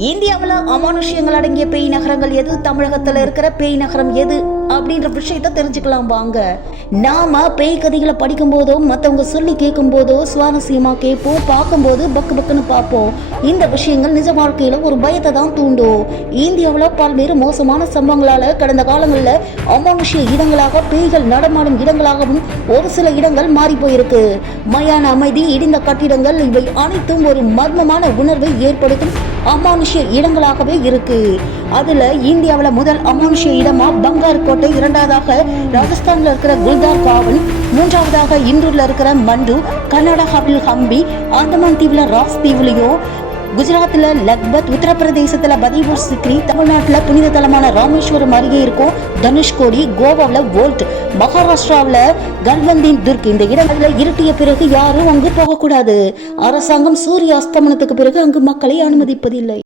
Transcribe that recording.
இந்தியாவில் அமானுஷ்யங்கள் அடங்கிய பேய் நகரங்கள் எது? தமிழகத்தில் இருக்கிற பேய் நகரம் எது? அப்படின்ற விஷயத்த தெரிஞ்சுக்கலாம் வாங்க. நாம பேய் கதைகளை படிக்கும் போதோ மற்றவங்க சொல்லி கேட்கும் போதோ சுவாரஸ்யமா கேட்போம் பார்க்கும்போது பக்கு பக்குன்னு பார்ப்போம். இந்த விஷயங்கள் நிஜ வாழ்க்கையில ஒரு பயத்தை தான் தூண்டும். இந்தியாவில் பல்வேறு மோசமான சம்பவங்களால கடந்த காலங்களில் அமானுஷ்ய இடங்களாக பேய்கள் நடமாடும் இடங்களாகவும் ஒரு சில இடங்கள் மாறி போயிருக்கு. மயான அமைதி இடிந்த கட்டிடங்கள் இவை அனைத்தும் ஒரு மர்மமான உணர்வை ஏற்படுத்தும் அமானுஷ்ய இடங்களாகவே இருக்கு. அதுல இந்தியாவுல முதல் அமானுஷ்ய இடமா பங்கார் கோட்டை இரண்டாவதாக ராஜஸ்தான்ல இருக்கிற குல்தார் காவல் மூன்றாவதாக இந்தூர்ல இருக்கிற மண்டு கர்நாடகாவில் ஹம்பி ஆந்தமான் தீவுல ராஸ் தீவுலையும் குஜராத்தில் லக்பத் உத்தரப்பிரதேசத்துல பதீபூர் சிக்ரி தமிழ்நாட்டில் புனித தலமான ராமேஸ்வரம் அருகே இருக்கும் தனுஷ்கோடி கோவாவில் வோல்ட் மகாராஷ்டிராவில் கல்வந்தின் துர்க் இந்த இடங்கள்ல இருட்டிய பிறகு யாரும் அங்கு போகக்கூடாது. அரசாங்கம் சூரிய அஸ்தமனத்துக்கு பிறகு அங்கு மக்களை அனுமதிப்பதில்லை.